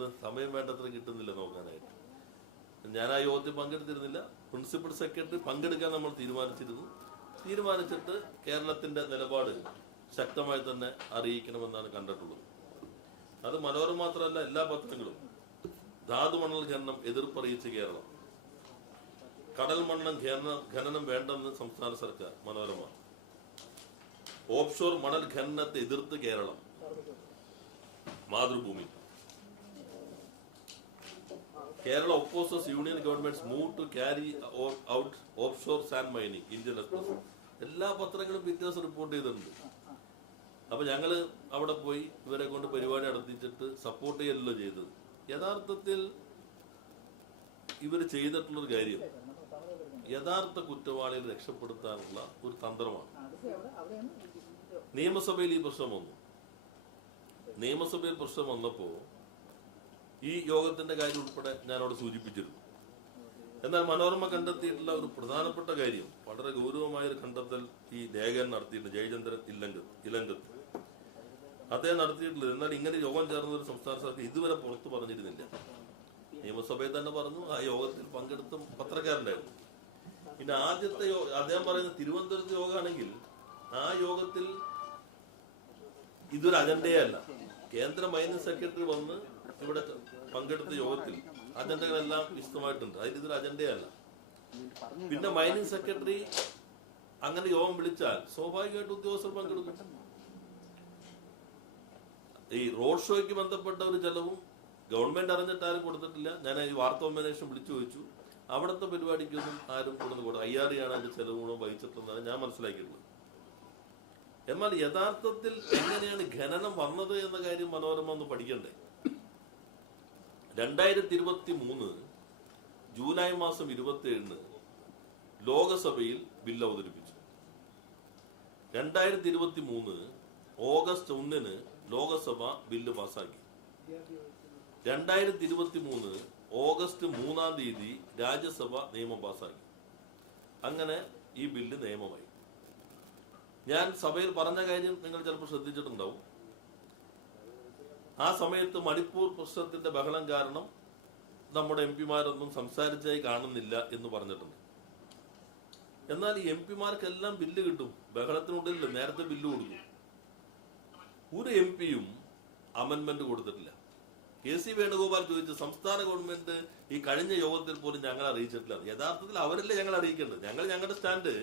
നോക്കിയിരുന്നു സമയം വേണ്ടത്ര കിട്ടുന്നില്ല നോക്കാനായിട്ട്. ഞാൻ ആ യോഗത്തിൽ പങ്കെടുത്തിരുന്നില്ല. പ്രിൻസിപ്പൽ സെക്രട്ടറി പങ്കെടുക്കാൻ നമ്മൾ തീരുമാനിച്ചിരുന്നു. തീരുമാനിച്ചിട്ട് കേരളത്തിന്റെ നിലപാട് ശക്തമായി തന്നെ അറിയിക്കണമെന്നാണ് കണ്ടിട്ടുള്ളത്. അത് മനോരമ മാത്രമല്ല എല്ലാ പത്രങ്ങളും ധാതു മണൽ ഖനനം എതിർപ്പറിയിച്ച് കേരളം. കടൽ മണ്ണം ഖനനം ഖനനം വേണ്ടെന്ന് സംസ്ഥാന സർക്കാർ മനോരമ ഓഫ്ഷോർ മണൽ ഖനനത്തെ എതിർത്ത് Keralam. Mathrubhumi. Kerala opposes Union government's move to carry out offshore sand mining Indian Express എല്ലാ പത്രങ്ങളും പിറ്റേസ് റിപ്പോർട്ട് ചെയ്തിട്ടുണ്ട്. അപ്പൊ ഞങ്ങൾ അവിടെ പോയി ഇവരെ കൊണ്ട് പരിപാടി നടത്തിച്ചിട്ട് സപ്പോർട്ട് ചെയ്യലല്ലോ ചെയ്തത്. യഥാർത്ഥത്തിൽ ഇവർ ചെയ്തിട്ടുള്ളൊരു കാര്യം യഥാർത്ഥ കുറ്റവാളിയെ രക്ഷപ്പെടുത്താനുള്ള ഒരു തന്ത്രമാണ്. നിയമസഭയിൽ ഈ പ്രശ്നം വന്നു. നിയമസഭയിൽ പ്രശ്നം വന്നപ്പോ ഈ യോഗത്തിന്റെ കാര്യം ഉൾപ്പെടെ ഞാൻ അവിടെ സൂചിപ്പിച്ചിരുന്നു. എന്നാൽ മനോരമ കണ്ടെത്തിയിട്ടുള്ള ഒരു പ്രധാനപ്പെട്ട കാര്യം വളരെ ഗൗരവമായ ഒരു കണ്ടെത്തൽ ഈ ലേഖൻ നടത്തിയിട്ടുണ്ട് ജയചന്ദ്രൻ ഇല്ലങ്ക ഇലങ്കത്ത് അദ്ദേഹം നടത്തിയിട്ടുള്ളത് എന്നാൽ ഇങ്ങനെ യോഗം ചേർന്ന ഒരു സംസ്ഥാന സർക്കാർ ഇതുവരെ പുറത്തു പറഞ്ഞിരുന്നില്ല. നിയമസഭയിൽ തന്നെ പറഞ്ഞു ആ യോഗത്തിൽ പങ്കെടുത്ത പത്രക്കാരുണ്ടായിരുന്നു പിന്നെ ആദ്യത്തെ അദ്ദേഹം പറയുന്ന തിരുവനന്തപുരത്ത് യോഗമാണെങ്കിൽ ആ യോഗത്തിൽ ഇതൊരു അജണ്ടയല്ല. കേന്ദ്ര മൈനിങ് സെക്രട്ടറി വന്ന് ഇവിടെ പങ്കെടുത്ത യോഗത്തിൽ അജണ്ടകളെല്ലാം വിശദമായിട്ടുണ്ട്. അതിൽ ഇതൊരു അജണ്ടയല്ല. പിന്നെ മൈനിങ് സെക്രട്ടറി അങ്ങനെ യോഗം വിളിച്ചാൽ സ്വാഭാവികമായിട്ട് ഉദ്യോഗസ്ഥർ പങ്കെടുക്കും. ഈ റോഡ് ഷോയ്ക്ക് ബന്ധപ്പെട്ട ഒരു ചെലവും ഗവൺമെന്റ് അറിഞ്ഞിട്ട് ആരും കൊടുത്തിട്ടില്ല. ഞാൻ ഈ വാർത്താ കോമ്പിനേഷൻ വിളിച്ചു ചോദിച്ചു. അവിടുത്തെ പരിപാടിക്കൊന്നും ആരും കൊടുത്ത് കൊടുത്തു ആർ ആണ് അതിന്റെ ചെലവ് മുഴുവൻ വഹിച്ചിട്ടുണ്ടെന്നാണ് ഞാൻ മനസ്സിലാക്കിയിട്ടുള്ളത്. എന്നാൽ യഥാർത്ഥത്തിൽ എങ്ങനെയാണ് ഖനനം വന്നത് എന്ന കാര്യം മനോരമ ഒന്ന് പഠിക്കണ്ടേ? രണ്ടായിരത്തി ഇരുപത്തി മൂന്ന് ജൂലൈ മാസം ഇരുപത്തി ഏഴിന് ലോകസഭയിൽ ബിൽ അവതരിപ്പിച്ചു. രണ്ടായിരത്തി ഇരുപത്തി മൂന്ന് ഓഗസ്റ്റ് ഒന്നിന് ലോകസഭ ബില്ല് പാസാക്കി രണ്ടായിരത്തി ഇരുപത്തി മൂന്ന് ഓഗസ്റ്റ് മൂന്നാം തീയതി രാജ്യസഭ നിയമം പാസാക്കി അങ്ങനെ ഈ ബില്ല് നിയമമായി. ഞാൻ സഭയിൽ പറഞ്ഞ കാര്യം നിങ്ങൾ ചിലപ്പോൾ ശ്രദ്ധിച്ചിട്ടുണ്ടാവും. ആ സമയത്ത് മണിപ്പൂർ പ്രശ്നത്തിന്റെ ബഹളം കാരണം നമ്മുടെ എം പിമാരൊന്നും സംസാരിച്ചായി കാണുന്നില്ല എന്ന് പറഞ്ഞിട്ടുണ്ട്. എന്നാൽ ഈ എം പിമാർക്കെല്ലാം ബില്ല് കിട്ടും. ബഹളത്തിനുള്ളിൽ നേരത്തെ ബില്ല് കൊടുക്കും ഒരു എം പിയും അമെന്മെന്റ് കൊടുത്തിട്ടില്ല. കെ സി വേണുഗോപാൽ ചോദിച്ചു സംസ്ഥാന ഗവൺമെന്റ് ഈ കഴിഞ്ഞ യോഗത്തിൽ പോലും ഞങ്ങൾ അറിയിച്ചിട്ടില്ല. യഥാർത്ഥത്തിൽ അവരല്ലേ ഞങ്ങൾ അറിയിക്കേണ്ടത്? ഞങ്ങൾ ഞങ്ങളുടെ സ്റ്റാൻഡ്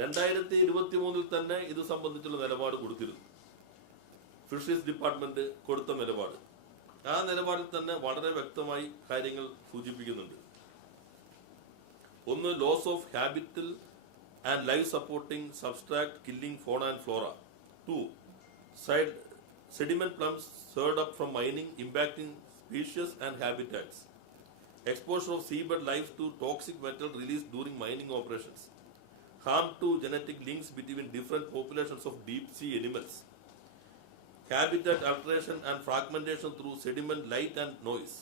രണ്ടായിരത്തി ഇരുപത്തി മൂന്നിൽ തന്നെ ഇത് സംബന്ധിച്ചുള്ള നിലപാട് കൊടുത്തിരുന്നു. ഫിഷറീസ് ഡിപ്പാർട്ട്മെന്റ് കൊടുത്ത നിലപാട്. ആ നിലപാടിൽ തന്നെ വളരെ വ്യക്തമായി കാര്യങ്ങൾ സൂചിപ്പിക്കുന്നുണ്ട്. ഒന്ന് loss of habitat and life supporting substrate killing fauna and flora to side sediment plumes stirred up from mining impacting species and habitats exposure of seabed life to toxic metal release during mining operations harm to genetic links between different populations of deep sea animals habitat alteration and fragmentation through sediment, light, and noise,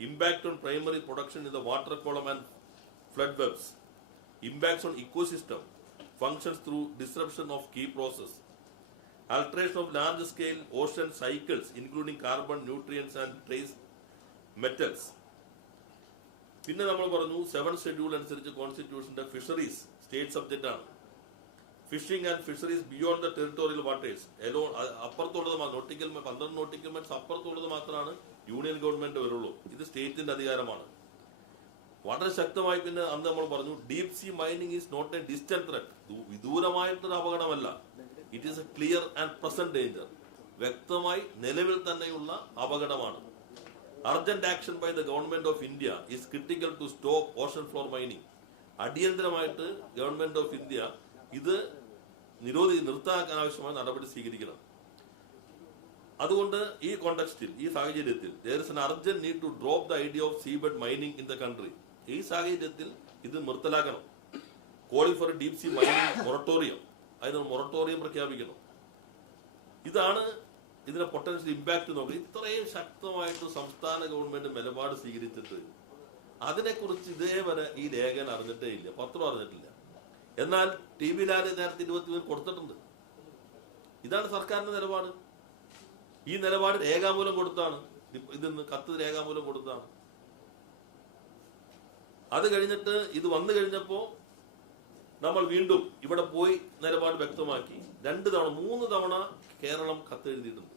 impact on primary production in the water column and flood webs, impacts on ecosystem, functions through disruption of key process, alteration of large scale ocean cycles, including carbon, nutrients, and trace metals. പിന്നെ നമ്മൾ പറഞ്ഞു seven schedule അനുസരിച്ച് കോൺസ്റ്റിറ്റ്യൂഷന്റെ fisheries state subject ആണ് fishing and fisheries beyond the territorial waters എലോ അപ്പുറത്തുള്ളത് nautical പന്ത്രണ്ട് nautical miles അപ്പുറത്തുള്ളത് മാത്രമാണ് യൂണിയൻ ഗവൺമെന്റ് വരുള്ളൂ. ഇത് സ്റ്റേറ്റിന്റെ അധികാരമാണ്. വളരെ ശക്തമായി പിന്നെ അന്ന് നമ്മൾ പറഞ്ഞു deep sea mining is not a distant threat വിദൂരമായിട്ടൊരു അപകടമല്ല. It is a clear and present danger വ്യക്തമായി നിലവിൽ തന്നെയുള്ള അപകടമാണ്. Urgent action by the government of India is critical to stop ocean floor mining അടിയന്തരമായിട്ട് ഗവൺമെന്റ് ഓഫ് ഇന്ത്യ ഇത് നിരോധി നിർത്താക്കാൻ ആവശ്യമായ നടപടി സ്വീകരിക്കണം. അതുകൊണ്ട് ഈ കോണ്ടക്സ്റ്റിൽ ഈ സാഹചര്യത്തിൽ urgent need to drop the idea of seabed mining in the country. ഈ സാഹചര്യത്തിൽ ഇത് നിർത്തലാക്കണം. Calling for deep sea mining moratorium അതിന് മൊറട്ടോറിയം പ്രഖ്യാപിക്കണം ഇതാണ് ഇതിന്റെ പൊട്ടൻഷ്യൽ ഇമ്പാക്ട് നോക്കി ഇത്രയും ശക്തമായിട്ട് സംസ്ഥാന ഗവൺമെന്റ് നിലപാട് സ്വീകരിച്ചിട്ട് അതിനെക്കുറിച്ച് ഇതേവരെ ഈ ലേഖനം അറിഞ്ഞിട്ടേ ഇല്ല. പത്രം അറിഞ്ഞിട്ടില്ല. എന്നാൽ ടി വി ലാൽ നേരത്തെ ഇരുപത്തി മൂന്ന് കൊടുത്തിട്ടുണ്ട്. ഇതാണ് സർക്കാരിന്റെ നിലപാട്. ഈ നിലപാട് രേഖാമൂലം കൊടുത്താണ്. ഇതിന്ന് കത്ത് രേഖാമൂലം കൊടുത്താണ്. അത് കഴിഞ്ഞിട്ട് ഇത് വന്നു കഴിഞ്ഞപ്പോ നമ്മൾ വീണ്ടും ഇവിടെ പോയി നിലപാട് വ്യക്തമാക്കി. രണ്ട് തവണ മൂന്ന് തവണ കേരളം കത്തെഴുതിയിട്ടുണ്ട്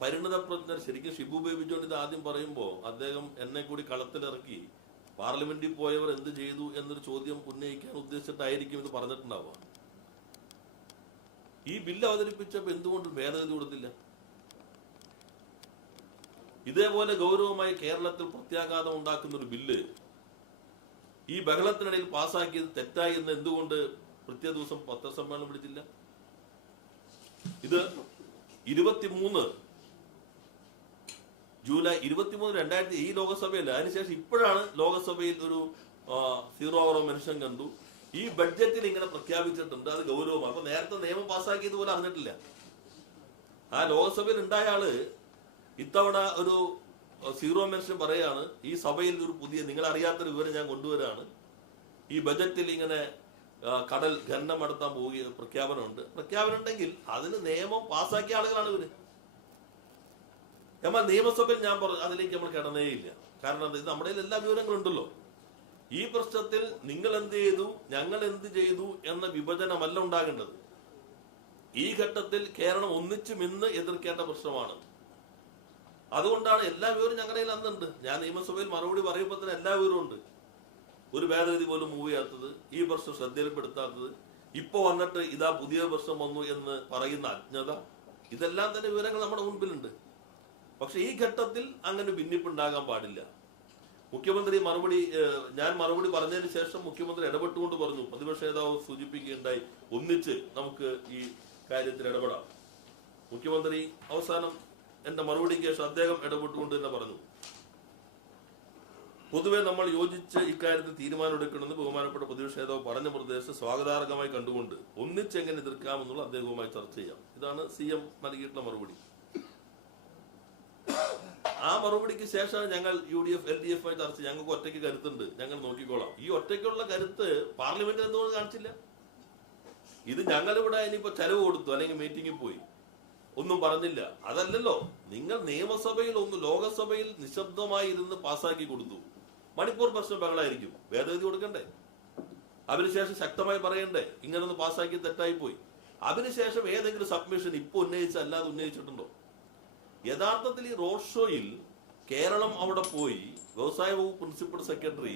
പരിണതപ്രജ്ഞർ ശരിക്കും ഷിബു ബേബി ഇത് ആദ്യം പറയുമ്പോൾ അദ്ദേഹം എന്നെ കൂടി കളത്തിലിറക്കി പാർലമെന്റിൽ പോയവർ എന്ത് ചെയ്തു എന്നൊരു ചോദ്യം ഉന്നയിക്കാൻ ഉദ്ദേശിച്ചിട്ടായിരിക്കും ഇത് പറഞ്ഞിട്ടുണ്ടാവുക. ഈ ബില്ല് അവതരിപ്പിച്ചപ്പോൾ എന്തുകൊണ്ട് ഭേദഗതി കൊടുത്തില്ല? ഇതേപോലെ ഗൗരവമായി കേരളത്തിൽ പ്രത്യാഘാതം ഉണ്ടാക്കുന്ന ഒരു ബില്ല് ഈ ബഹളത്തിനിടയിൽ പാസ്സാക്കിയത് തെറ്റായി എന്ന് എന്തുകൊണ്ട് പ്രത്യേക ദിവസം പത്രസമ്മേളനം വിളിച്ചില്ല? ഇത് ഇരുപത്തിമൂന്ന് ജൂലൈ ഇരുപത്തിമൂന്ന് രണ്ടായിരത്തി ഈ ലോകസഭയിൽ അതിനുശേഷം ഇപ്പോഴാണ് ലോകസഭയിൽ ഒരു സീറോ ഓവറോ മെൻഷൻ കണ്ടു. ഈ ബഡ്ജറ്റിൽ ഇങ്ങനെ പ്രഖ്യാപിച്ചിട്ടുണ്ട്. അത് ഗൗരവമാണ്. അപ്പൊ നേരത്തെ നിയമം പാസ്സാക്കിയതുപോലെ അറിഞ്ഞിട്ടില്ല. ആ ലോകസഭയിൽ ഉണ്ടായ ആൾ ഇത്തവണ ഒരു സീറോ മെൻഷൻ പറയാണ് ഈ സഭയിൽ ഒരു പുതിയ നിങ്ങൾ അറിയാത്തൊരു വിവരം ഞാൻ കൊണ്ടുവരാണ്. ഈ ബജറ്റിൽ ഇങ്ങനെ കടൽ ഖനനം നടത്താൻ പോവുക പ്രഖ്യാപനമുണ്ട്. പ്രഖ്യാപനം ഉണ്ടെങ്കിൽ അതിന് നിയമം പാസ്സാക്കിയ ആളുകളാണ് ഇവർ. എന്നാൽ നിയമസഭയിൽ ഞാൻ പറഞ്ഞു അതിലേക്ക് നമ്മൾ കിടന്നേയില്ല കാരണം ഇത് നമ്മുടെ എല്ലാ വിവരങ്ങളും ഉണ്ടല്ലോ ഈ പ്രശ്നത്തിൽ നിങ്ങൾ എന്ത് ചെയ്തു ഞങ്ങൾ എന്ത് ചെയ്തു എന്ന വിഭജനമല്ല ഉണ്ടാകേണ്ടത്. ഈ ഘട്ടത്തിൽ കേരളം ഒന്നിച്ചു നിന്ന് എതിർക്കേണ്ട പ്രശ്നമാണ്. അതുകൊണ്ടാണ് എല്ലാ വിവരവും ഞങ്ങളുടെ കയ്യിൽ അന്നുണ്ട്. ഞാൻ നിയമസഭയിൽ മറുപടി പറയുമ്പോൾ തന്നെ എല്ലാ വിവരവും ഉണ്ട്. ഒരു ഭേദഗതി പോലും മൂവ് ചെയ്യാത്തത് ഈ പ്രശ്നം ശ്രദ്ധയിൽപ്പെടുത്താത്തത് ഇപ്പൊ വന്നിട്ട് ഇതാ പുതിയ പ്രശ്നം വന്നു എന്ന് പറയുന്ന അജ്ഞത ഇതെല്ലാം തന്നെ വിവരങ്ങൾ നമ്മുടെ മുൻപിലുണ്ട്. പക്ഷെ ഈ ഘട്ടത്തിൽ അങ്ങനെ ഭിന്നിപ്പുണ്ടാകാൻ പാടില്ല. മുഖ്യമന്ത്രി മറുപടി ഞാൻ മറുപടി പറഞ്ഞതിന് ശേഷം മുഖ്യമന്ത്രി ഇടപെട്ടുകൊണ്ട് പറഞ്ഞു പ്രതിപക്ഷ നേതാവ് സൂചിപ്പിക്കുകയുണ്ടായി ഒന്നിച്ച് നമുക്ക് ഈ കാര്യത്തിൽ ഇടപെടാം. മുഖ്യമന്ത്രി അവസാനം എന്റെ മറുപടിക്ക് ശേഷം അദ്ദേഹം ഇടപെട്ടുകൊണ്ട് തന്നെ പറഞ്ഞു. പൊതുവെ നമ്മൾ യോജിച്ച് ഇക്കാര്യത്തിൽ തീരുമാനമെടുക്കണമെന്ന് ബഹുമാനപ്പെട്ട പ്രതിപക്ഷ നേതാവ് പറഞ്ഞ നിർദ്ദേശം സ്വാഗതാർഹമായി കണ്ടുകൊണ്ട് ഒന്നിച്ച് എങ്ങനെ എതിർക്കാമെന്നുള്ള അദ്ദേഹവുമായി ചർച്ച ചെയ്യാം. ഇതാണ് സി എം നൽകിയിട്ടുള്ള മറുപടി. മറുപടിക്ക് ശേഷം ഞങ്ങൾ U D F L D F ആയി ചർച്ച. ഞങ്ങൾക്ക് ഒറ്റയ്ക്ക് കരുത്തുണ്ട്. ഞങ്ങൾ നോക്കിക്കോളാം. ഈ ഒറ്റയ്ക്കുള്ള കരുത്ത് പാർലമെന്റിൽ എന്തുകൊണ്ട് കാണിച്ചില്ല? ഇത് ഞങ്ങളിവിടെ ഇനിയിപ്പോ ചെലവ് കൊടുത്തു അല്ലെങ്കിൽ മീറ്റിംഗിൽ പോയി. ഒന്നും പറഞ്ഞില്ല. അതല്ലല്ലോ. നിങ്ങൾ നിയമസഭയിൽ ഒന്ന് ലോകസഭയിൽ നിശബ്ദമായി ഇരുന്ന് പാസ്സാക്കി കൊടുത്തു. മണിപ്പൂർ പ്രശ്നം ബഹളായിരിക്കും. ഭേദഗതി കൊടുക്കണ്ടേ? അതിനുശേഷം ശക്തമായി പറയണ്ടേ? ഇങ്ങനെ ഒന്ന് പാസ്സാക്കി തെറ്റായി പോയി. അതിനുശേഷം ഏതെങ്കിലും സബ്മിഷൻ ഇപ്പൊ ഉന്നയിച്ച അല്ലാതെ ഉന്നയിച്ചിട്ടുണ്ടോ? യഥാർത്ഥത്തിൽ ഈ റോഡ് ഷോയിൽ കേരളം അവിടെ പോയി വ്യവസായ വകുപ്പ് പ്രിൻസിപ്പൽ സെക്രട്ടറി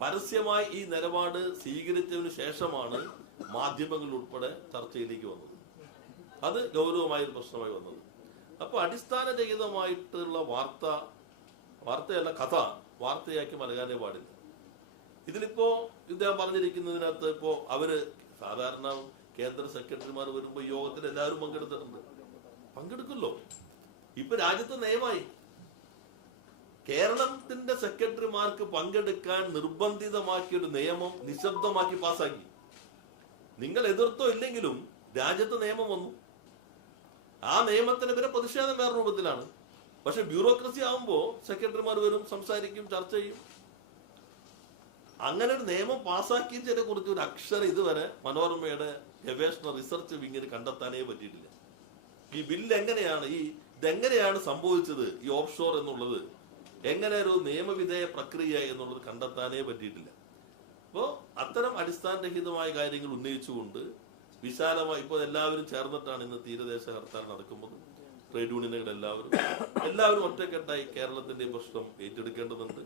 പരസ്യമായി ഈ നിലപാട് സ്വീകരിച്ചതിനു ശേഷമാണ് മാധ്യമങ്ങൾ ഉൾപ്പെടെ ചർച്ചയിലേക്ക് വന്നത്. അത് ഗൗരവമായ ഒരു പ്രശ്നമായി വന്നത്. അപ്പൊ അടിസ്ഥാനരഹിതമായിട്ടുള്ള വാർത്ത വാർത്തയല്ല കഥ വാർത്തയാക്കി നൽകാനേ പാടില്ല. ഇതിലിപ്പോ ഇദ്ദേഹം പറഞ്ഞിരിക്കുന്നതിനകത്ത് ഇപ്പോ അവർ സാധാരണ കേന്ദ്ര സെക്രട്ടറിമാർ വരുമ്പോ യോഗത്തിൽ എല്ലാവരും പങ്കെടുത്തിട്ടുണ്ട്. പങ്കെടുക്കുമല്ലോ. ഇപ്പൊ രാജ്യത്ത് നിയമമായി കേരളത്തിന്റെ സെക്രട്ടറിമാർക്ക് പങ്കെടുക്കാൻ നിർബന്ധിതമാക്കിയ ഒരു നിയമം നിശബ്ദമാക്കി പാസാക്കി നിങ്ങൾ എതിർത്തോ ഇല്ലെങ്കിലും രാജ്യത്ത് നിയമം വന്നു. ആ നിയമത്തിന് പിന്നെ പ്രതിഷേധം വേറെ രൂപത്തിലാണ്. പക്ഷെ ബ്യൂറോക്രസി ആവുമ്പോ സെക്രട്ടറിമാർ വരും സംസാരിക്കും ചർച്ച ചെയ്യും. അങ്ങനെ ഒരു നിയമം പാസ്സാക്കിയതിനെ കുറിച്ച് ഒരു അക്ഷരം ഇതുവരെ മനോരമയുടെ ഗവേഷണ റിസർച്ച് വിങ്ങിന് കണ്ടെത്താനേ പറ്റിയിട്ടില്ല. ഈ ബില്ല് എങ്ങനെയാണ് ഈ ഇതെങ്ങനെയാണ് സംഭവിച്ചത് ഈ ഓഫ് ഷോർ എന്നുള്ളത് എങ്ങനെ ഒരു നിയമവിധേയ പ്രക്രിയ എന്നുള്ളത് കണ്ടെത്താനേ പറ്റിയിട്ടില്ല. അപ്പോൾ അത്തരം അടിസ്ഥാനരഹിതമായ കാര്യങ്ങൾ ഉന്നയിച്ചുകൊണ്ട് വിശാലമായി ഇപ്പോൾ എല്ലാവരും ചേർന്നിട്ടാണ് ഇന്ന് തീരദേശ ഹർത്താൽ നടക്കുന്നത്. ട്രേഡ് യൂണിയനുകൾ എല്ലാവരും. എല്ലാവരും ഒറ്റക്കെട്ടായി കേരളത്തിന്റെ പ്രശ്നം ഏറ്റെടുക്കേണ്ടതുണ്ട്.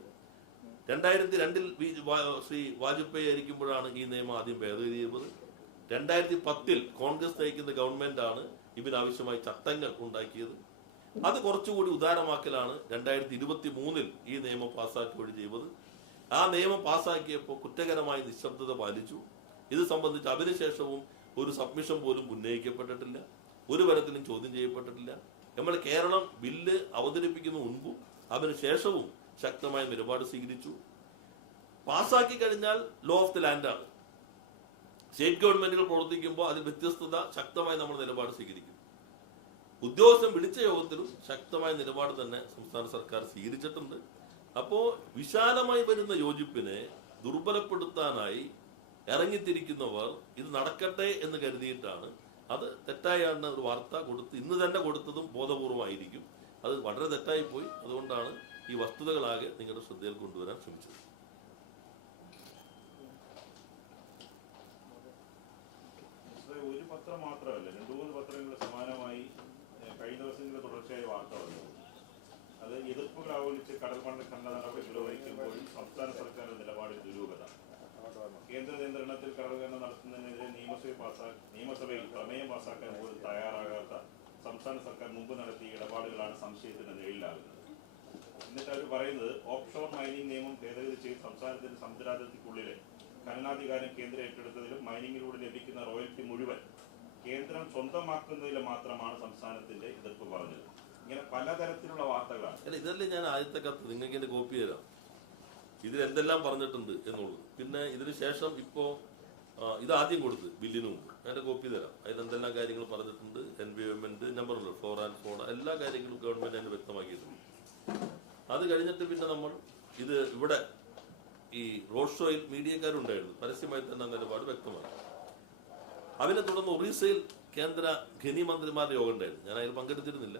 രണ്ടായിരത്തി രണ്ടിൽ ശ്രീ വാജ്പേയി ആയിരിക്കുമ്പോഴാണ് ഈ നിയമം ആദ്യം ഭേദഗതി ചെയ്തത്. രണ്ടായിരത്തി പത്തിൽ കോൺഗ്രസ് നയിക്കുന്ന ഗവൺമെന്റ് ആണ് ഇതിനാവശ്യമായി ചട്ടങ്ങൾ ഉണ്ടാക്കിയത്. അത് കുറച്ചുകൂടി ഉദാരമാക്കലാണ് രണ്ടായിരത്തി ഇരുപത്തി മൂന്നിൽ ഈ നിയമം പാസ്സാക്കി വഴി ചെയ്തത്. ആ നിയമം പാസ്സാക്കിയപ്പോൾ കുറ്റകരമായി നിശബ്ദത പാലിച്ചു. ഇത് സംബന്ധിച്ച് അതിനുശേഷവും ഒരു സബ്മിഷൻ പോലും ഉന്നയിക്കപ്പെട്ടിട്ടില്ല. ഒരു തരത്തിലും ചോദ്യം ചെയ്യപ്പെട്ടിട്ടില്ല. നമ്മൾ കേരളം ബില്ല് അവതരിപ്പിക്കുന്ന മുൻപും അതിനുശേഷവും ശക്തമായ നിലപാട് സ്വീകരിച്ചു. പാസ്സാക്കി കഴിഞ്ഞാൽ ലോ ഓഫ് ദി ലാൻഡാണ് സ്റ്റേറ്റ് ഗവൺമെന്റുകൾ പ്രവർത്തിക്കുമ്പോൾ അതിൽ വ്യത്യസ്തത ശക്തമായി നമ്മൾ നിലപാട് സ്വീകരിക്കും. ഉദ്യോഗസ്ഥൻ വിളിച്ച യോഗത്തിലും ശക്തമായ നിലപാട് തന്നെ സംസ്ഥാന സർക്കാർ സ്വീകരിച്ചിട്ടുണ്ട്. അപ്പോൾ വിശാലമായി വരുന്ന യോജിപ്പിനെ ദുർബലപ്പെടുത്താനായി ഇറങ്ങിത്തിരിക്കുന്നവർ ഇത് നടക്കട്ടെ എന്ന് കരുതിയിട്ടാണ്. അത് തെറ്റായാണ് ഒരു വാർത്ത കൊടുത്ത് ഇന്ന് തന്നെ കൊടുത്തതും ബോധപൂർവമായിരിക്കും. അത് വളരെ തെറ്റായി പോയി. അതുകൊണ്ടാണ് ഈ വസ്തുതകളാകെ നിങ്ങളുടെ ശ്രദ്ധയിൽ കൊണ്ടുവരാൻ ശ്രമിച്ചത്. ഒരു പത്രം മാത്രമല്ല രണ്ടു മൂന്ന് പത്രങ്ങൾ സമാനമായി കഴിഞ്ഞ ദിവസങ്ങളിൽ തുടർച്ചയായ വാർത്ത വന്നു. അത് എതിർപ്പുകൾ ആവോലിച്ച് കടൽ മണ്ണ് ഖണ്ഡ നടപടി വഹിക്കുമ്പോൾ സംസ്ഥാന സർക്കാരിന്റെ നിലപാടിൽ ദുരൂഹത. കേന്ദ്ര നിയന്ത്രണത്തിൽ കടൽ ഖണ്ഡ നടത്തുന്നതിനെതിരെ നിയമസഭ പാസാ നിയമസഭയിൽ പ്രമേയം പാസാക്കാൻ പോലും തയ്യാറാകാത്ത സംസ്ഥാന സർക്കാർ മുമ്പ് നടത്തിയ ഇടപാടുകളാണ് സംശയത്തിന് നിഴലിലാകുന്നത്. എന്നിട്ട് അവർ പറയുന്നത് ഓഫ്ഷോർ മൈനിങ് നിയമം ഭേദഗതി ചെയ്ത് സംസ്ഥാനത്തിന്റെ സമുദ്രാതിർത്തിക്കുള്ളിലെ ഖനനാധികാരം കേന്ദ്രം ഏറ്റെടുത്തതിലും മൈനിങ്ങിലൂടെ ലഭിക്കുന്ന റോയൽറ്റി മുഴുവൻ കേന്ദ്രം സ്വന്തമാക്കുന്നതിൽ മാത്രമാണ് സംസ്ഥാനത്തിന്റെ എതിർപ്പ് പറഞ്ഞത്. ഇങ്ങനെ പലതരത്തിലുള്ള വാർത്തകളാണ്. ഇതല്ലേ ഞാൻ ആദ്യത്തെ കത്ത്. നിങ്ങൾക്ക് എന്റെ കോപ്പി തരാം. ഇതിൽ എന്തെല്ലാം പറഞ്ഞിട്ടുണ്ട് എന്നുള്ളത്. പിന്നെ ഇതിന് ശേഷം ഇപ്പോ ഇത് ആദ്യം കൊടുത്ത് ബില്ലിന് മുമ്പ്. അതിന്റെ കോപ്പി തരാം. അതിൽ എന്തെല്ലാം കാര്യങ്ങൾ പറഞ്ഞിട്ടുണ്ട് environment number flora and fauna എല്ലാ കാര്യങ്ങളും ഗവൺമെന്റ് അതിന് വ്യക്തമാക്കിയിട്ടുണ്ട്. അത് കഴിഞ്ഞിട്ട് പിന്നെ നമ്മൾ ഇത് ഇവിടെ ഈ റോഡ് ഷോയിൽ മീഡിയക്കാരുണ്ടായിരുന്നു. പരസ്യമായി തന്നെ നിലപാട് വ്യക്തമാക്കി. അതിനെ തുടർന്ന് ഒറീസയിൽ കേന്ദ്ര ഖനി മന്ത്രിമാരുടെ യോഗം ഉണ്ടായിരുന്നു. ഞാൻ അതിൽ പങ്കെടുത്തിരുന്നില്ല.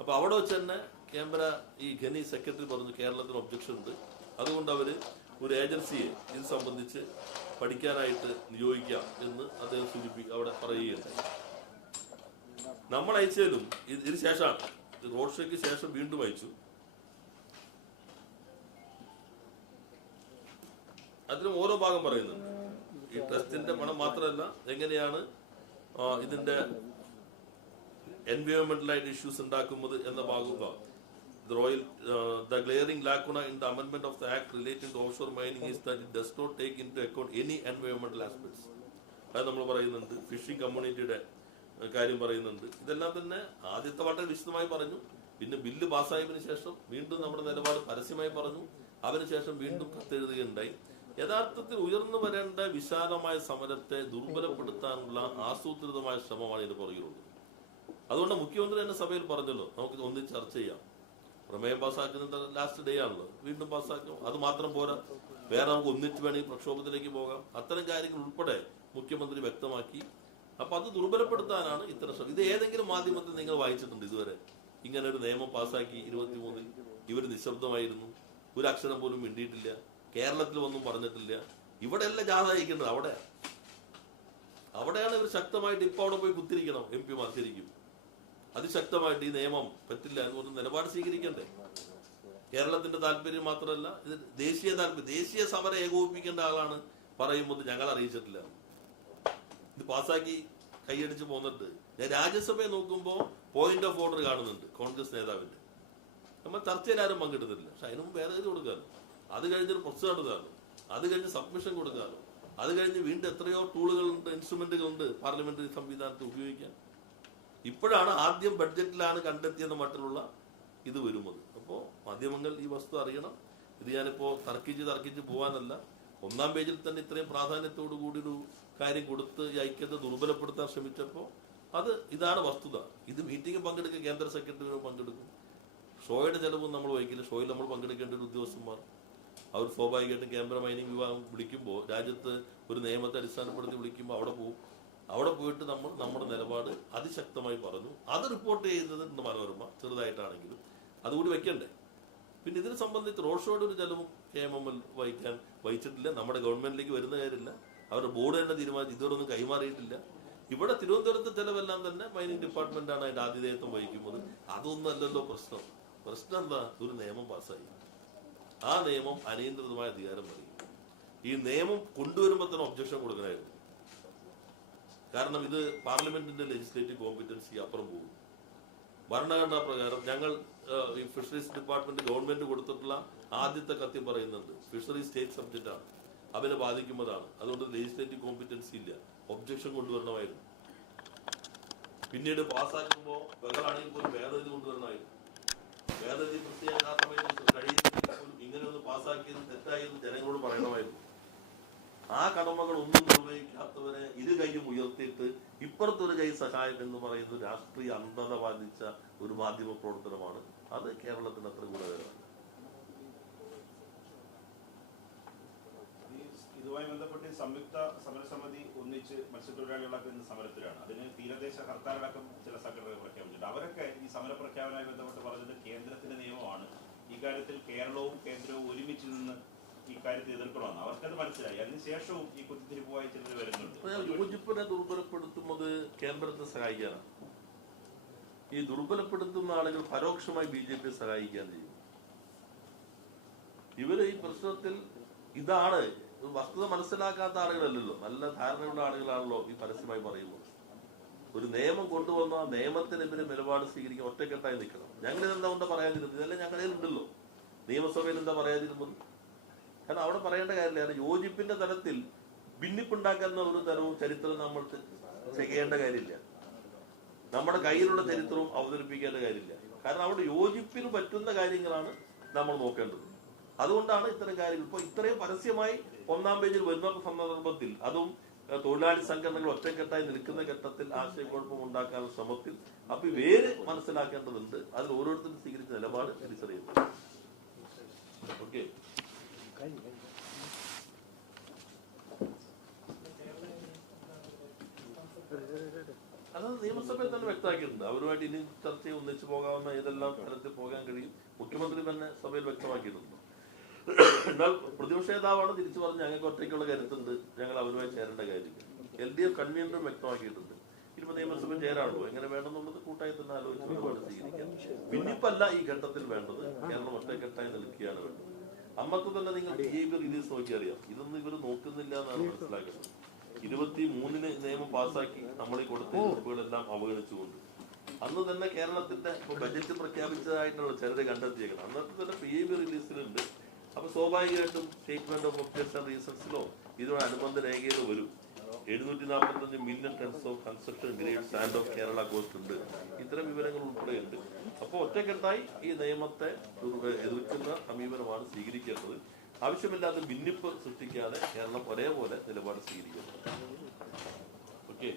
അപ്പൊ അവിടെ വെച്ച് തന്നെ കേന്ദ്ര ഈ ഖനി സെക്രട്ടറി പറഞ്ഞു കേരളത്തിന് ഒബ്ജക്ഷൻ ഉണ്ട്. അതുകൊണ്ട് അവർ ഒരു ഏജൻസിയെ ഇത് സംബന്ധിച്ച് പഠിക്കാനായിട്ട് നിയോഗിക്കാം എന്ന് അദ്ദേഹം സൂചിപ്പി അവിടെ പറയുകയുണ്ടായി. നമ്മൾ അയച്ചതിലും ഇത് ഇതിന് ശേഷമാണ്. റോഡ് ഷോയ്ക്ക് ശേഷം വീണ്ടും അയച്ചു. അതിലും ഓരോ ഭാഗം പറയുന്നുണ്ട്. ഈ ടെസ്റ്റിന്റെ പണം മാത്രമല്ല എങ്ങനെയാണ് ഇതിന്റെ എൻവയോൺമെന്റലായിട്ട് ഇഷ്യൂസ് ഉണ്ടാക്കുന്നത് എന്ന ഭാഗം The Royal, uh, the glaring lacuna in the amendment of the act relating to offshore mining is that it does not take into account any. അത് നമ്മൾ പറയുന്നുണ്ട്. ഫിഷിംഗ് കമ്മ്യൂണിറ്റിയുടെ കാര്യം പറയുന്നുണ്ട്. ഇതെല്ലാം തന്നെ ആദ്യത്തെ വട്ടം വിശദമായി പറഞ്ഞു. പിന്നെ ബില്ല് പാസ്സായതിനു ശേഷം വീണ്ടും നമ്മുടെ നിലപാട് പരസ്യമായി പറഞ്ഞു. അതിനുശേഷം വീണ്ടും കത്തെഴുതുകയുണ്ടായി. യഥാർത്ഥത്തിൽ ഉയർന്നു വരേണ്ട വിശാലമായ സമരത്തെ ദുർബലപ്പെടുത്താനുള്ള ആസൂത്രിതമായ ശ്രമമാണ് ഇതിന് പുറകിലുള്ളത് അതുകൊണ്ട് മുഖ്യമന്ത്രി തന്നെ സഭയിൽ പറഞ്ഞല്ലോ നമുക്ക് ഒന്ന് ചർച്ച ചെയ്യാം. പ്രമേയം പാസ്സാക്കുന്നത് ലാസ്റ്റ് ഡേ ആണല്ലോ. വീണ്ടും പാസ്സാക്കും. അത് മാത്രം പോരാ. വേറെ നമുക്ക് ഒന്നിച്ച് വേണമെങ്കിൽ പ്രക്ഷോഭത്തിലേക്ക് പോകാം. അത്തരം കാര്യങ്ങൾ ഉൾപ്പെടെ മുഖ്യമന്ത്രി വ്യക്തമാക്കി. അപ്പൊ അത് ദുർബലപ്പെടുത്താനാണ് ഇത്തരം ശ്രമം. ഇത് ഏതെങ്കിലും മാധ്യമത്തിൽ നിങ്ങൾ വായിച്ചിട്ടുണ്ട് ഇതുവരെ? ഇങ്ങനെ ഒരു നിയമം പാസ്സാക്കി ഇരുപത്തിമൂന്നിൽ ഇവർ നിശബ്ദമായിരുന്നു. ഒരു അക്ഷരം പോലും മിണ്ടിയിട്ടില്ല. കേരളത്തിൽ ഒന്നും പറഞ്ഞിട്ടില്ല. ഇവിടെയല്ല ജാഥ അയക്കേണ്ടത് അവിടെ. അവിടെയാണ് ഇവർ ശക്തമായിട്ട് ഇപ്പൊ അവിടെ പോയി കുത്തിരിക്കണം എം പിമാർ ശരിക്കും. അതിശക്തമായിട്ട് ഈ നിയമം പറ്റില്ല എന്ന് പറഞ്ഞ് നിലപാട് സ്വീകരിക്കണ്ടേ? കേരളത്തിന്റെ താല്പര്യം മാത്രമല്ല ഇത് ദേശീയ താല്പര്യം ദേശീയ സമരം ഏകോപിപ്പിക്കേണ്ട ആളാണ് പറയുമ്പോൾ ഞങ്ങൾ അറിയിച്ചിട്ടില്ല. ഇത് പാസ്സാക്കി കൈയടിച്ച് പോന്നിട്ട്. ഞാൻ രാജ്യസഭയെ നോക്കുമ്പോൾ പോയിന്റ് ഓഫ് ഓർഡർ കാണുന്നുണ്ട് കോൺഗ്രസ് നേതാവിന്റെ നമ്മൾ ചർച്ചയിൽ ആരും പങ്കെടുത്തിട്ടില്ല പക്ഷെ അതിനും ഭേദഗതി കൊടുക്കാമല്ലോ അത് കഴിഞ്ഞൊരു പ്രസ് നടത്താമല്ലോ അത് കഴിഞ്ഞ് സബ്മിഷൻ കൊടുക്കാനും അത് കഴിഞ്ഞ് വീണ്ടും എത്രയോ ടൂളുകളുണ്ട് ഇൻസ്ട്രുമെന്റുകളുണ്ട് പാർലമെന്ററി സംവിധാനത്തിൽ ഉപയോഗിക്കാൻ. ഇപ്പോഴാണ് ആദ്യം ബഡ്ജറ്റിലാണ് കണ്ടെത്തിയെന്ന മട്ടിലുള്ള ഇത് വരുന്നത്. അപ്പോൾ മാധ്യമങ്ങൾ ഈ വസ്തു അറിയണം. ഇത് ഞാനിപ്പോൾ തർക്കിച്ച് തർക്കിച്ച് പോകാനല്ല ഒന്നാം പേജിൽ തന്നെ ഇത്രയും പ്രാധാന്യത്തോടു കൂടി ഒരു കാര്യം കൊടുത്ത് ഐക്യത ദുർബലപ്പെടുത്താൻ ശ്രമിച്ചപ്പോൾ അത് ഇതാണ് വസ്തുത. ഇത് മീറ്റിംഗ് പങ്കെടുക്കുക കേന്ദ്ര സെക്രട്ടറി പങ്കെടുക്കും. ഷോയുടെ ചെലവും നമ്മൾ വഹിക്കില്ല. ഷോയിൽ നമ്മൾ പങ്കെടുക്കേണ്ട ഒരു ഉദ്യോഗസ്ഥന്മാർ. അവർ സ്വാഭാവികമായിട്ടും ക്യാമറ മൈനിങ് വിഭാഗം വിളിക്കുമ്പോൾ രാജ്യത്ത് ഒരു നിയമത്തെ അടിസ്ഥാനപ്പെടുത്തി വിളിക്കുമ്പോൾ അവിടെ പോകും അവിടെ പോയിട്ട് നമ്മൾ നമ്മുടെ നിലപാട് അതിശക്തമായി പറഞ്ഞു. അത് റിപ്പോർട്ട് ചെയ്യുന്നത് മനോരമ ചെറുതായിട്ടാണെങ്കിലും അതുകൂടി വെക്കണ്ടേ? പിന്നെ ഇതിനെ സംബന്ധിച്ച് റോഡ് ഷോയുടെ ഒരു ചെലവും കെ എം എം എൽ വഹിക്കാൻ വഹിച്ചിട്ടില്ല. നമ്മുടെ ഗവൺമെന്റിലേക്ക് വരുന്ന കാര്യമില്ല. അവരുടെ ബോർഡ് തന്നെ തീരുമാനിച്ചു. ഇതുവരെ ഒന്നും കൈമാറിയിട്ടില്ല. ഇവിടെ തിരുവനന്തപുരത്തെ ചെലവെല്ലാം തന്നെ മൈനിങ് ഡിപ്പാർട്ട്മെന്റാണ് അതിന്റെ ആതിഥേയത്വം വഹിക്കുന്നത്. അതൊന്നും അല്ലല്ലോ പ്രശ്നം. പ്രശ്നം എന്താ? ഒരു നിയമം പാസ്സായി. ആ നിയമം അനിയന്ത്രിതമായ അധികാരം നൽകി ഈ നിയമം കൊണ്ടുവരുമ്പോൾ തന്നെ ഒബ്ജക്ഷൻ കൊടുക്കണമായിരുന്നു കാരണം ഇത് പാർലമെന്റിന്റെ ലെജിസ്ലേറ്റീവ് കോമ്പിറ്റൻസി അപ്പുറം പോകും. ഭരണഘടനാ പ്രകാരം ഞങ്ങൾ ഈ ഫിഷറീസ് ഡിപ്പാർട്ട്മെന്റ് ഗവൺമെന്റ് കൊടുത്തിട്ടുള്ള ആദ്യത്തെ കത്തി പറയുന്നുണ്ട്. ഫിഷറി സ്റ്റേറ്റ് സബ്ജക്റ്റ് ആണ്. അവനെ ബാധിക്കുന്നതാണ് അതുകൊണ്ട് ലെജിസ്ലേറ്റീവ് കോമ്പിറ്റൻസി ഇല്ല. ഒബ്ജക്ഷൻ കൊണ്ടുവരണമായിരുന്നു. പിന്നീട് പാസ്സാക്കുമ്പോൾ ബഹളാണെങ്കിൽ പോലും ഭേദഗതി കൊണ്ടുവരണമായിരുന്നു ഭേദഗതി പ്രത്യേക സമയത്ത് കഴിയുന്നെങ്കിൽ പോലും ഇങ്ങനെ ഒന്ന് പാസ്സാക്കിയത് തെറ്റായെന്ന് ജനങ്ങളോട് പറയണമായിരുന്നു ആ കടമകൾ ഒന്നും നിർവഹിക്കാത്തവരെ ഇരു കൈയും ഉയർത്തിയിട്ട് ഇപ്പുറത്തൊരു കൈ സഹായം എന്ന് പറയുന്നത് രാഷ്ട്രീയ അന്ധത ബാധിച്ച ഒരു മാധ്യമ പ്രവർത്തനമാണ്. അത് കേരളത്തിന് അത്ര ഗുണകരമാണ് ഇതുമായി ബന്ധപ്പെട്ട് സംയുക്ത സമരസമിതി ഒന്നിച്ച് മത്സ്യത്തൊഴിലാളികളൊക്കെ ഇന്ന് സമരത്തിലാണ്. അതിന് തീരദേശ ഹർത്താലടക്കം ചില സംഘടനകൾ പ്രഖ്യാപിച്ചിട്ടുണ്ട്. അവരൊക്കെ ഈ സമര പ്രഖ്യാപനവുമായി ബന്ധപ്പെട്ട് പറഞ്ഞത് കേന്ദ്രത്തിന്റെ നിയമമാണ്. ഇക്കാര്യത്തിൽ കേരളവും കേന്ദ്രവും ഒരുമിച്ച് നിന്ന് ഈ കാര്യത്തിൽ എതിർക്കണമെന്ന്. അവർക്കത് മനസ്സിലായി. അതിനുശേഷവും ഈ കുത്തിത്തിരിപ്പുമായി ചിലർ വരുന്നുണ്ട്. യോജിപ്പിനെ ദുർബലപ്പെടുത്തുന്നത് കേന്ദ്രത്തെ സഹായിക്കാനാണ് ഈ ദുർബലപ്പെടുത്തുന്ന ആളുകൾ പരോക്ഷമായി ബി ജെ പി സഹായിക്കാൻ ചെയ്യും. ഇവർ ഈ പ്രശ്നത്തിൽ ഇതാണ്. വസ്തുത മനസ്സിലാക്കാത്ത ആളുകളല്ലല്ലോ. നല്ല ധാരണയുള്ള ആളുകളാണല്ലോ ഈ പരസ്യമായി പറയുന്നത്. ഒരു നിയമം കൊണ്ടുവന്ന നിയമത്തിനെതിരെ നിലപാട് സ്വീകരിക്കാൻ ഒറ്റക്കെട്ടായി നിൽക്കണം. ഞങ്ങൾ എന്താ കൊണ്ട് പറയാതിരുന്നത്? ഇതെല്ലാം ഞങ്ങളുണ്ടല്ലോ നിയമസഭയിൽ എന്താ പറയാതിരുന്നത്? കാരണം അവിടെ പറയേണ്ട കാര്യമില്ല. യോജിപ്പിന്റെ തരത്തിൽ ഭിന്നിപ്പുണ്ടാക്കുന്ന ഒരു തരവും ചരിത്രം നമ്മൾ ചെയ്യേണ്ട കാര്യമില്ല. നമ്മുടെ കയ്യിലുള്ള ചരിത്രവും അവതരിപ്പിക്കേണ്ട കാര്യമില്ല. കാരണം അവിടെ യോജിപ്പിന് പറ്റുന്ന കാര്യങ്ങളാണ് നമ്മൾ നോക്കേണ്ടത്. അതുകൊണ്ടാണ് ഇത്തരം കാര്യങ്ങൾ. ഇപ്പൊ ഇത്രയും പരസ്യമായി ഒന്നാം പേജിൽ വരുന്ന സന്ദർഭത്തിൽ അതും തൊഴിലാളി സംഘടനകൾ ഒറ്റക്കെട്ടായി നിൽക്കുന്ന ഘട്ടത്തിൽ ആശയക്കുഴപ്പം ഉണ്ടാക്കാനുള്ള ശ്രമത്തിൽ അപ്പൊ വേര് മനസ്സിലാക്കേണ്ടതുണ്ട്. അതിൽ ഓരോരുത്തരും സ്വീകരിച്ച നിലപാട് തിരിച്ചറിയുന്നത് ഓക്കെ. അത് നിയമസഭയിൽ തന്നെ വ്യക്തമാക്കിയിട്ടുണ്ട്. അവരുമായിട്ട് ഇനി ചർച്ചയിൽ ഒന്നിച്ചു പോകാവുന്ന ഏതെല്ലാം തരത്തിൽ പോകാൻ കഴിയും മുഖ്യമന്ത്രി തന്നെ സഭയിൽ വ്യക്തമാക്കിയിട്ടുണ്ട്. എന്നാൽ പ്രതിപക്ഷ നേതാവാണ് തിരിച്ചു പറഞ്ഞ് ഞങ്ങൾക്ക് ഒറ്റയ്ക്കുള്ള കരുത്തുണ്ട്. ഞങ്ങൾ അവരുമായി ചേരേണ്ട കാര്യമില്ല. എൽ ഡി എഫ് കൺവീനറും വ്യക്തമാക്കിയിട്ടുണ്ട്. ഇനിയിപ്പോ നിയമസഭ ചേരാണല്ലോ എങ്ങനെ വേണമെന്നുള്ളത് കൂട്ടായി തന്നെ ആലോചിച്ച് സ്വീകരിക്കാം പിന്നിപ്പല്ല ഈ ഘട്ടത്തിൽ വേണ്ടത് കേരളം ഒറ്റക്കെട്ടായി നിൽക്കുകയാണ് വേണ്ടത്. അമ്മയ്ക്ക് തന്നെ നിങ്ങൾ ബിഹേവിയർ റിലീസ് നോക്കിയറിയാം? ഇതൊന്നും ഇവർ നോക്കുന്നില്ല എന്നാണ് മനസ്സിലാക്കുന്നത്. ഇരുപത്തി മൂന്നിന് നിയമം പാസ്സാക്കി നമ്മളെ കൊടുത്ത എതിർപ്പുകളെല്ലാം അവഗണിച്ചുകൊണ്ട്. അന്ന് തന്നെ കേരളത്തിന്റെ ബജറ്റ് പ്രഖ്യാപിച്ചതായിട്ടുള്ള ചിലരെ കണ്ടെത്തിയേക്കണം. അന്നത്തെ തന്നെ ബിഹേവിയർ റിലീസിലുണ്ട് അപ്പൊ സ്വാഭാവികമായിട്ടും സ്റ്റേറ്റ്മെന്റ് ഓഫ് ഒബ്ജക്ഷൻ റീസൺസിലോ ഇതിനോട് അനുബന്ധ രേഖയിലോ വരും. എഴുന്നൂറ്റി നാൽപ്പത്തഞ്ച് million tons of construction grade sand of Kerala coast ഉണ്ട്. ഇത്തരം വിവരങ്ങൾ ഉൾപ്പെടെയുണ്ട്. അപ്പോൾ ഒറ്റക്കെട്ടായി ഈ നിയമത്തെ എതിർക്കുന്ന സമീപനമാണ് സ്വീകരിക്കേണ്ടത്. ആവശ്യമില്ലാത്ത ഭിന്നിപ്പ് സൃഷ്ടിക്കാതെ കേരളം ഒരേപോലെ നിലപാട് സ്വീകരിക്കുന്നത് ഓക്കെ.